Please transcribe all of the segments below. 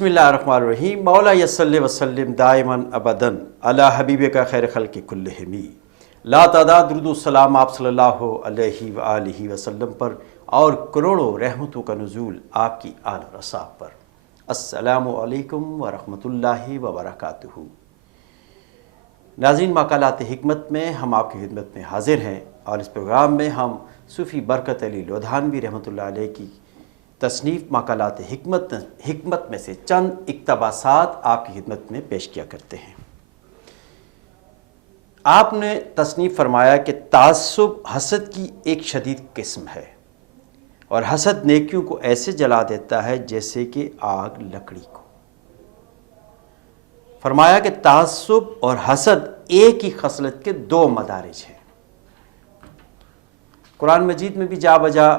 بسم اللہ الرحمن الرحیم مولا یصلی وسلم دائماً ابداً علی حبیبک خیر خلق کلہم لا تعداد درود و سلام آپ صلی اللہ علیہ وآلہ وسلم پر اور کروڑوں رحمتوں کا نزول آپ کی آل و اصحاب پر۔ السلام علیکم ورحمۃ اللہ وبرکاتہ۔ ناظرین، مقالات حکمت میں ہم آپ کی خدمت میں حاضر ہیں اور اس پروگرام میں ہم صوفی برکت علی لدھیانوی رحمۃ اللہ علیہ کی تصنیف مقالات حکمت میں سے چند اقتباسات آپ کی خدمت میں پیش کیا کرتے ہیں۔ آپ نے تصنیف فرمایا کہ تعصب حسد کی ایک شدید قسم ہے اور حسد نیکیوں کو ایسے جلا دیتا ہے جیسے کہ آگ لکڑی کو۔ فرمایا کہ تعصب اور حسد ایک ہی خصلت کے دو مدارج ہیں۔ قرآن مجید میں بھی جا بجا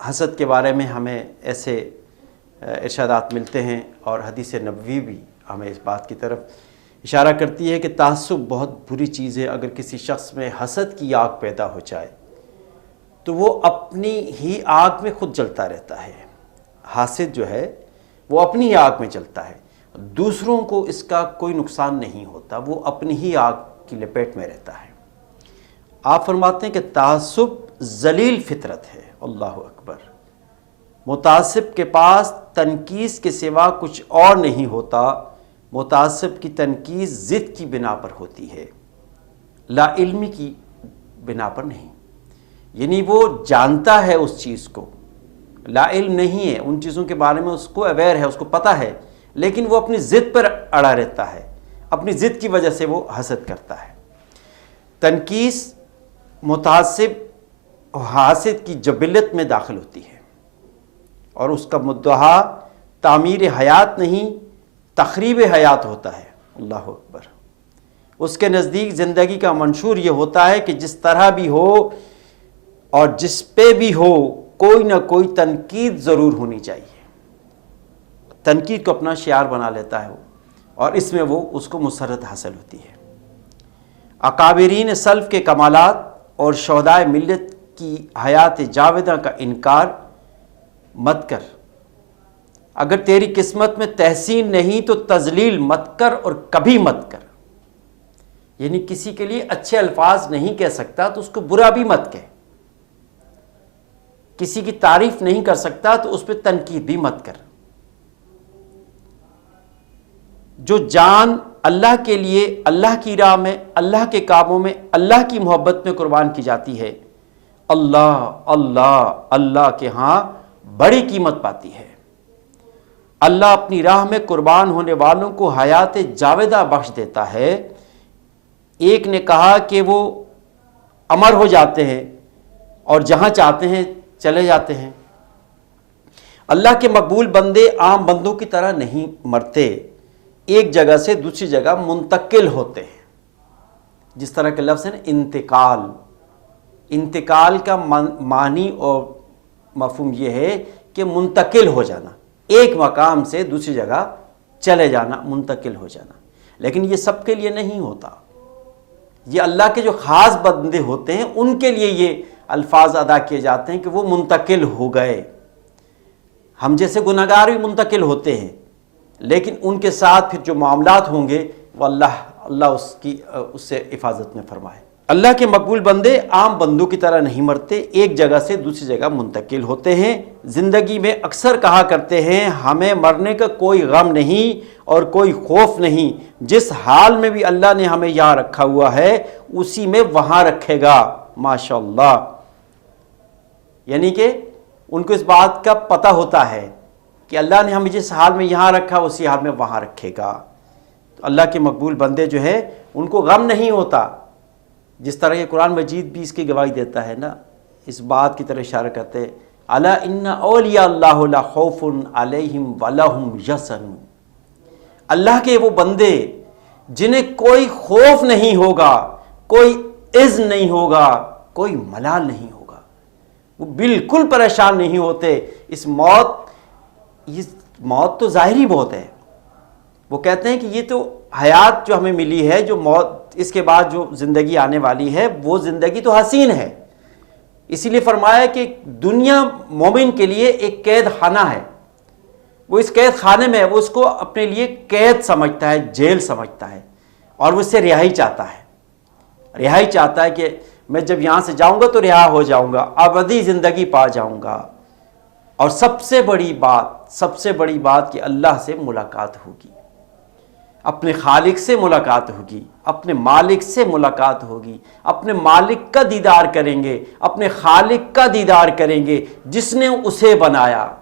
حسد کے بارے میں ہمیں ایسے ارشادات ملتے ہیں اور حدیث نبوی بھی ہمیں اس بات کی طرف اشارہ کرتی ہے کہ تعصب بہت بری چیز ہے۔ اگر کسی شخص میں حسد کی آگ پیدا ہو جائے تو وہ اپنی ہی آگ میں خود جلتا رہتا ہے۔ حاسد جو ہے وہ اپنی ہی آگ میں جلتا ہے، دوسروں کو اس کا کوئی نقصان نہیں ہوتا، وہ اپنی ہی آگ کی لپیٹ میں رہتا ہے۔ آپ فرماتے ہیں کہ تعصب ذلیل فطرت ہے۔ اللہ اکبر۔ متعصب کے پاس تنقیص کے سوا کچھ اور نہیں ہوتا۔ متعصب کی تنقیص ضد کی بنا پر ہوتی ہے، لا علمی کی بنا پر نہیں۔ یعنی وہ جانتا ہے اس چیز کو، لا علم نہیں ہے، ان چیزوں کے بارے میں اس کو اویئر ہے، اس کو پتہ ہے، لیکن وہ اپنی ضد پر اڑا رہتا ہے، اپنی ضد کی وجہ سے وہ حسد کرتا ہے۔ تنقیص متعصب اور حاسد کی جبلت میں داخل ہوتی ہے اور اس کا مدعا تعمیر حیات نہیں، تخریب حیات ہوتا ہے۔ اللہ اکبر۔ اس کے نزدیک زندگی کا منشور یہ ہوتا ہے کہ جس طرح بھی ہو اور جس پہ بھی ہو کوئی نہ کوئی تنقید ضرور ہونی چاہیے۔ تنقید کو اپنا شعار بنا لیتا ہے وہ، اور اس میں وہ اس کو مسرت حاصل ہوتی ہے۔ اکابرین سلف کے کمالات اور شہدائے ملت کی حیات جاودہ کا انکار مت کر۔ اگر تیری قسمت میں تحسین نہیں تو تذلیل مت کر اور کبھی مت کر۔ یعنی کسی کے لیے اچھے الفاظ نہیں کہہ سکتا تو اس کو برا بھی مت کہہ، کسی کی تعریف نہیں کر سکتا تو اس پہ تنقید بھی مت کر۔ جو جان اللہ کے لیے، اللہ کی راہ میں، اللہ کے کاموں میں، اللہ کی محبت میں قربان کی جاتی ہے، اللہ اللہ اللہ کے ہاں بڑی قیمت پاتی ہے۔ اللہ اپنی راہ میں قربان ہونے والوں کو حیات جاودہ بخش دیتا ہے۔ ایک نے کہا کہ وہ امر ہو جاتے ہیں اور جہاں چاہتے ہیں چلے جاتے ہیں۔ اللہ کے مقبول بندے عام بندوں کی طرح نہیں مرتے، ایک جگہ سے دوسری جگہ منتقل ہوتے ہیں۔ جس طرح کے لفظ ہے نا انتقال، انتقال کا معنی اور مفہوم یہ ہے کہ منتقل ہو جانا، ایک مقام سے دوسری جگہ چلے جانا، منتقل ہو جانا۔ لیکن یہ سب کے لیے نہیں ہوتا، یہ اللہ کے جو خاص بندے ہوتے ہیں ان کے لیے یہ الفاظ ادا کیے جاتے ہیں کہ وہ منتقل ہو گئے۔ ہم جیسے گناہگار بھی منتقل ہوتے ہیں، لیکن ان کے ساتھ پھر جو معاملات ہوں گے وہ اللہ اس سے حفاظت میں فرمائے۔ اللہ کے مقبول بندے عام بندوں کی طرح نہیں مرتے، ایک جگہ سے دوسری جگہ منتقل ہوتے ہیں۔ زندگی میں اکثر کہا کرتے ہیں ہمیں مرنے کا کوئی غم نہیں اور کوئی خوف نہیں، جس حال میں بھی اللہ نے ہمیں یہاں رکھا ہوا ہے اسی میں وہاں رکھے گا۔ ماشاءاللہ۔ یعنی کہ ان کو اس بات کا پتہ ہوتا ہے کہ اللہ نے ہمیں جس حال میں یہاں رکھا اسی حال میں وہاں رکھے گا۔ تو اللہ کے مقبول بندے جو ہے ان کو غم نہیں ہوتا، جس طرح یہ قرآن مجید بھی اس کی گواہی دیتا ہے نا، اس بات کی طرح اشارہ کرتے ہیں الا ان اولیاء اللہ لا خوف علیہم ولا هم یحزنون۔ اللہ کے وہ بندے جنہیں کوئی خوف نہیں ہوگا، کوئی حزن نہیں ہوگا، کوئی ملال نہیں ہوگا، وہ بالکل پریشان نہیں ہوتے۔ اس موت تو ظاہری موت ہے۔ وہ کہتے ہیں کہ یہ تو حیات جو ہمیں ملی ہے، جو موت اس کے بعد جو زندگی آنے والی ہے وہ زندگی تو حسین ہے۔ اسی لیے فرمایا کہ دنیا مومن کے لیے ایک قید خانہ ہے، وہ اس قید خانے میں ہے، وہ اس کو اپنے لیے قید سمجھتا ہے، جیل سمجھتا ہے، اور وہ اس سے رہائی چاہتا ہے، رہائی چاہتا ہے کہ میں جب یہاں سے جاؤں گا تو رہا ہو جاؤں گا، ابدی زندگی پا جاؤں گا۔ اور سب سے بڑی بات کہ اللہ سے ملاقات ہوگی، اپنے خالق سے ملاقات ہوگی، اپنے مالک سے ملاقات ہوگی، اپنے مالک کا دیدار کریں گے، اپنے خالق کا دیدار کریں گے جس نے اسے بنایا۔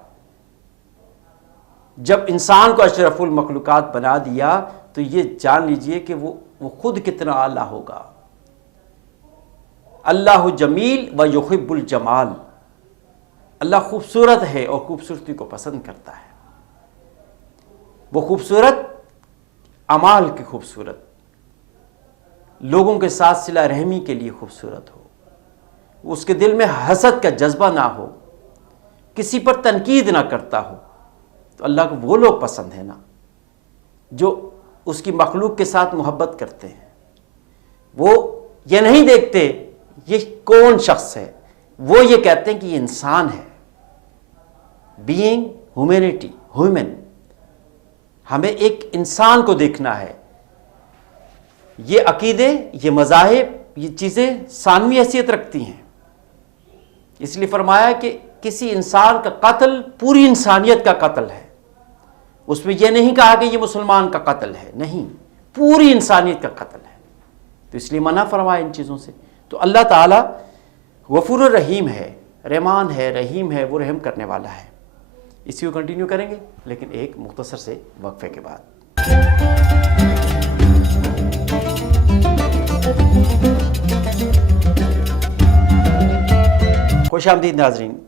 جب انسان کو اشرف المخلوقات بنا دیا تو یہ جان لیجئے کہ وہ خود کتنا اعلیٰ ہوگا۔ اللہ جمیل و یحب الجمال، اللہ خوبصورت ہے اور خوبصورتی کو پسند کرتا ہے۔ وہ خوبصورت اعمال کی خوبصورت، لوگوں کے ساتھ صلہ رحمی کے لیے خوبصورت ہو، اس کے دل میں حسد کا جذبہ نہ ہو، کسی پر تنقید نہ کرتا ہو، تو اللہ کو وہ لوگ پسند ہیں نا جو اس کی مخلوق کے ساتھ محبت کرتے ہیں۔ وہ یہ نہیں دیکھتے یہ کون شخص ہے، وہ یہ کہتے ہیں کہ یہ انسان ہے۔ بینگ ہیومینٹی، ہیومن، ہمیں ایک انسان کو دیکھنا ہے۔ یہ عقیدے، یہ مذاہب، یہ چیزیں ثانوی حیثیت رکھتی ہیں۔ اس لیے فرمایا کہ کسی انسان کا قتل پوری انسانیت کا قتل ہے۔ اس میں یہ نہیں کہا کہ یہ مسلمان کا قتل ہے، نہیں، پوری انسانیت کا قتل ہے۔ تو اس لیے منع فرمایا ان چیزوں سے۔ تو اللہ تعالیٰ غفور الرحیم ہے، رحمان ہے، رحیم ہے، وہ رحم کرنے والا ہے۔ اسی کو کنٹینیو کریں گے لیکن ایک مختصر سے وقفے کے بعد۔ خوش آمدید ناظرین۔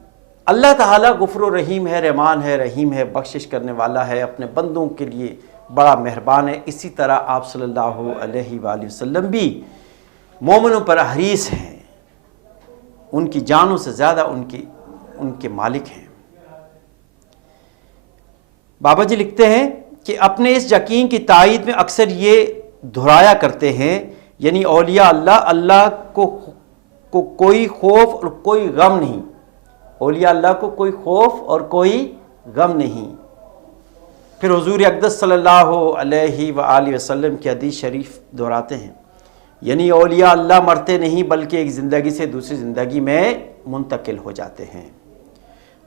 اللہ تعالیٰ غفور الرحیم ہے، رحمان ہے، رحیم ہے، بخشش کرنے والا ہے، اپنے بندوں کے لیے بڑا مہربان ہے۔ اسی طرح آپ صلی اللہ علیہ وآلہ وسلم بھی مومنوں پر حریص ہیں، ان کی جانوں سے زیادہ ان کے مالک ہیں۔ بابا جی لکھتے ہیں کہ اپنے اس یقین کی تائید میں اکثر یہ دہرایا کرتے ہیں، یعنی اولیاء اللہ کو کوئی خوف اور کوئی غم نہیں، اولیاء اللہ کو کوئی خوف اور کوئی غم نہیں۔ پھر حضور اقدس صلی اللہ علیہ وآلہ وسلم کی حدیث شریف دہراتے ہیں، یعنی اولیاء اللہ مرتے نہیں بلکہ ایک زندگی سے دوسری زندگی میں منتقل ہو جاتے ہیں۔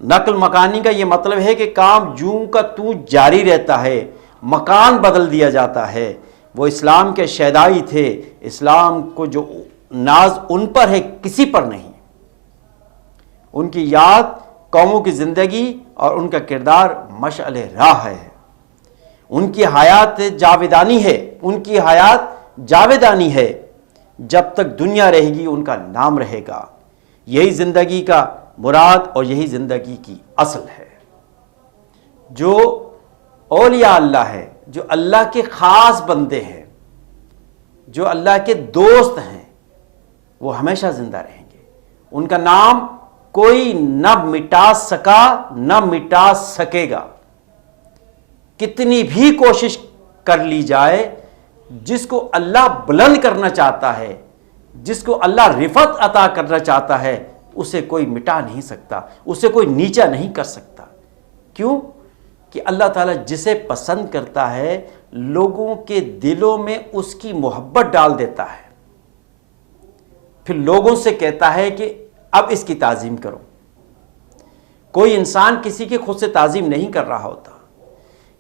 نقل مکانی کا یہ مطلب ہے کہ کام جوں کا توں جاری رہتا ہے، مکان بدل دیا جاتا ہے۔ وہ اسلام کے شیدائی تھے، اسلام کو جو ناز ان پر ہے کسی پر نہیں۔ ان کی یاد قوموں کی زندگی اور ان کا کردار مشعل راہ ہے۔ ان کی حیات جاویدانی ہے، ان کی حیات جاویدانی ہے، جب تک دنیا رہے گی ان کا نام رہے گا۔ یہی زندگی کا مراد اور یہی زندگی کی اصل ہے۔ جو اولیاء اللہ ہے، جو اللہ کے خاص بندے ہیں، جو اللہ کے دوست ہیں، وہ ہمیشہ زندہ رہیں گے۔ ان کا نام کوئی نہ مٹا سکا نہ مٹا سکے گا، کتنی بھی کوشش کر لی جائے۔ جس کو اللہ بلند کرنا چاہتا ہے، جس کو اللہ رفعت عطا کرنا چاہتا ہے، اسے کوئی مٹا نہیں سکتا، اسے کوئی نیچا نہیں کر سکتا۔ کیوں؟ کہ اللہ تعالیٰ جسے پسند کرتا ہے لوگوں کے دلوں میں اس کی محبت ڈال دیتا ہے، پھر لوگوں سے کہتا ہے کہ اب اس کی تعظیم کرو۔ کوئی انسان کسی کی خود سے تعظیم نہیں کر رہا ہوتا،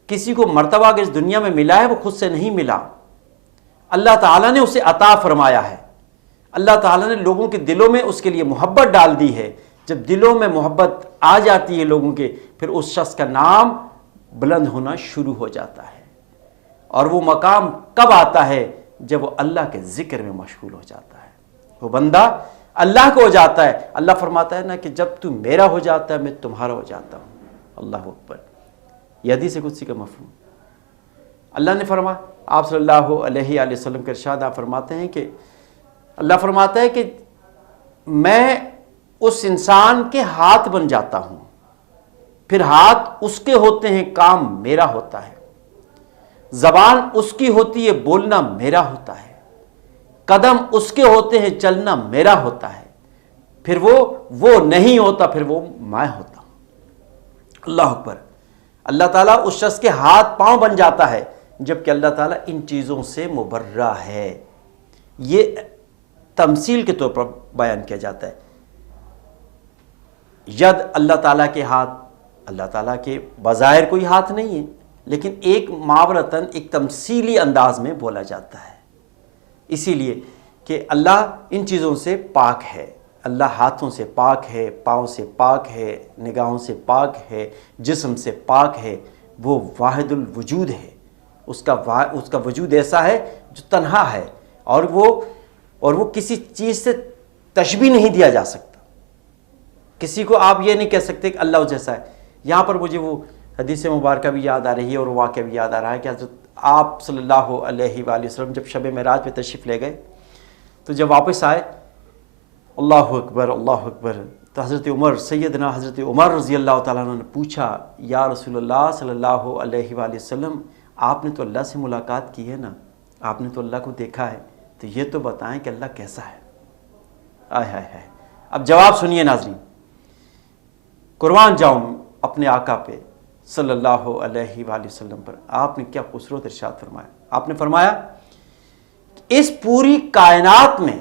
کسی کو مرتبہ اگر اس دنیا میں ملا ہے وہ خود سے نہیں ملا، اللہ تعالیٰ نے اسے عطا فرمایا ہے۔ اللہ تعالیٰ نے لوگوں کے دلوں میں اس کے لیے محبت ڈال دی ہے۔ جب دلوں میں محبت آ جاتی ہے لوگوں کے، پھر اس شخص کا نام بلند ہونا شروع ہو جاتا ہے۔ اور وہ مقام کب آتا ہے؟ جب وہ اللہ کے ذکر میں مشغول ہو جاتا ہے، وہ بندہ اللہ کو ہو جاتا ہے۔ اللہ فرماتا ہے نا کہ جب تو میرا ہو جاتا ہے میں تمہارا ہو جاتا ہوں۔ اللہ اکبر، یہ حدیث قدسی کا مفہوم۔ اللہ نے فرمایا، آپ صلی اللہ علیہ وآلہ وسلم کے ارشاد آپ فرماتے ہیں کہ اللہ فرماتا ہے کہ میں اس انسان کے ہاتھ بن جاتا ہوں، پھر ہاتھ اس کے ہوتے ہیں، کام میرا ہوتا ہے، زبان اس کی ہوتی ہے، بولنا میرا ہوتا ہے، قدم اس کے ہوتے ہیں، چلنا میرا ہوتا ہے، پھر وہ نہیں ہوتا، پھر وہ میں ہوتا ہوں۔ اللہ اکبر، اللہ تعالیٰ اس شخص کے ہاتھ پاؤں بن جاتا ہے، جبکہ اللہ تعالیٰ ان چیزوں سے مبرہ ہے۔ یہ تمثیل کے طور پر بیان کیا جاتا ہے۔ ید اللہ تعالیٰ کے ہاتھ، اللہ تعالیٰ کے بظاہر کوئی ہاتھ نہیں ہے، لیکن ایک معاورتاً ایک تمثیلی انداز میں بولا جاتا ہے، اسی لیے کہ اللہ ان چیزوں سے پاک ہے۔ اللہ ہاتھوں سے پاک ہے، پاؤں سے پاک ہے، نگاہوں سے پاک ہے، جسم سے پاک ہے۔ وہ واحد الوجود ہے، اس کا وجود ایسا ہے جو تنہا ہے، اور وہ کسی چیز سے تشبیہ نہیں دیا جا سکتا۔ کسی کو آپ یہ نہیں کہہ سکتے کہ اللہ جیسا ہے۔ یہاں پر مجھے وہ حدیث مبارکہ بھی یاد آ رہی ہے اور واقعہ بھی یاد آ رہا ہے کہ حضرت آپ صلی اللہ علیہ وآلہ وسلم جب شب معراج پہ تشریف لے گئے تو جب واپس آئے، اللہ اکبر اللہ اکبر، تو حضرت عمر، سیدنا حضرت عمر رضی اللہ تعالیٰ عنہ نے پوچھا، یا رسول اللہ صلی اللہ علیہ وآلہ وسلم، آپ نے تو اللہ سے ملاقات کی ہے نا، آپ نے تو اللہ کو دیکھا ہے، تو یہ تو بتائیں کہ اللہ کیسا ہے۔ آئے ہائے ہائے۔ اب جواب سنیے ناظرین، قربان جاؤں اپنے آقا پہ صلی اللہ علیہ وآلہ وسلم پر، آپ نے کیا خوبصورت ارشاد فرمایا۔ آپ نے فرمایا اس پوری کائنات میں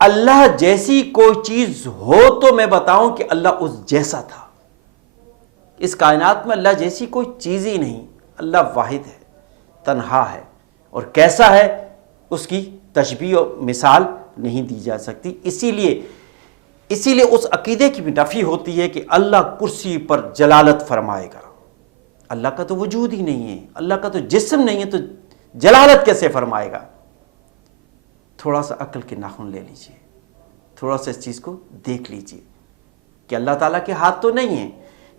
اللہ جیسی کوئی چیز ہو تو میں بتاؤں کہ اللہ اس جیسا تھا۔ اس کائنات میں اللہ جیسی کوئی چیز ہی نہیں، اللہ واحد ہے، تنہا ہے، اور کیسا ہے اس کی تشبیہ و مثال نہیں دی جا سکتی۔ اسی لیے اس عقیدے کی بھی نفی ہوتی ہے کہ اللہ کرسی پر جلالت فرمائے گا۔ اللہ کا تو وجود ہی نہیں ہے، اللہ کا تو جسم نہیں ہے، تو جلالت کیسے فرمائے گا؟ تھوڑا سا عقل کے ناخن لے لیجئے، تھوڑا سا اس چیز کو دیکھ لیجئے کہ اللہ تعالیٰ کے ہاتھ تو نہیں ہیں۔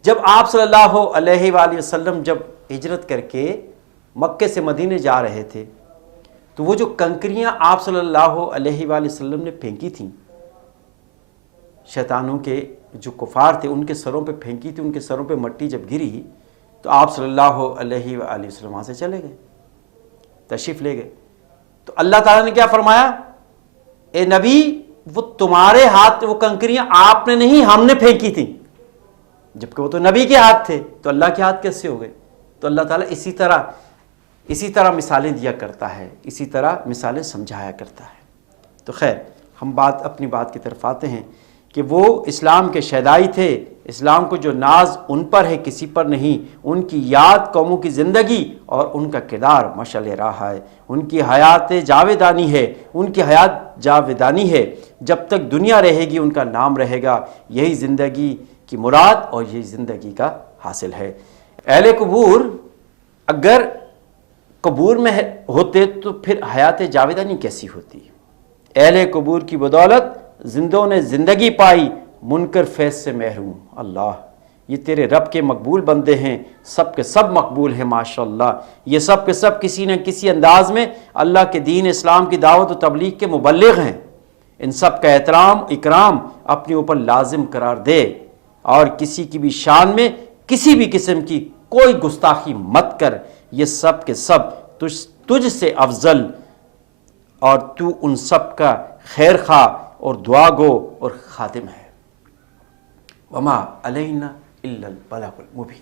جب آپ صلی اللہ علیہ وآلہ وسلم جب ہجرت کر کے مکے سے مدینے جا رہے تھے تو وہ جو کنکریاں آپ صلی اللہ علیہ وآلہ وسلم نے پھینکی تھیں، شیطانوں کے جو کفار تھے ان کے سروں پہ پھینکی تھی، ان کے سروں پہ مٹی جب گری تو آپ صلی اللہ علیہ وآلہ وسلم وہاں سے چلے گئے، تشریف لے گئے۔ تو اللہ تعالیٰ نے کیا فرمایا؟ اے نبی، وہ تمہارے ہاتھ، وہ کنکریاں آپ نے نہیں، ہم نے پھینکی تھیں، جبکہ وہ تو نبی کے ہاتھ تھے، تو اللہ کے ہاتھ کیسے ہو گئے؟ تو اللہ تعالیٰ اسی طرح مثالیں دیا کرتا ہے، اسی طرح مثالیں سمجھایا کرتا ہے۔ تو خیر، ہم اپنی بات کی طرف آتے ہیں کہ وہ اسلام کے شیدائی تھے۔ اسلام کو جو ناز ان پر ہے کسی پر نہیں، ان کی یاد قوموں کی زندگی اور ان کا کردار مشعل راہ ہے، ان کی حیات جاویدانی ہے، ان کی حیات جاویدانی ہے، جب تک دنیا رہے گی ان کا نام رہے گا۔ یہی زندگی کی مراد اور یہی زندگی کا حاصل ہے۔ اہل قبور اگر قبور میں ہوتے تو پھر حیات جاویدانی کیسی ہوتی؟ اہل قبور کی بدولت زندوں نے زندگی پائی، منکر فیض سے محروم۔ اللہ، یہ تیرے رب کے مقبول بندے ہیں، سب کے سب مقبول ہیں ماشاءاللہ۔ یہ سب کے سب کسی نہ کسی انداز میں اللہ کے دین اسلام کی دعوت و تبلیغ کے مبلغ ہیں۔ ان سب کا احترام اکرام اپنے اوپر لازم قرار دے، اور کسی کی بھی شان میں کسی بھی قسم کی کوئی گستاخی مت کر۔ یہ سب کے سب تجھ سے افضل، اور تو ان سب کا خیر خواہ اور دعا گو اور خادم ہے۔ وما علینا الا البلاغ المبین۔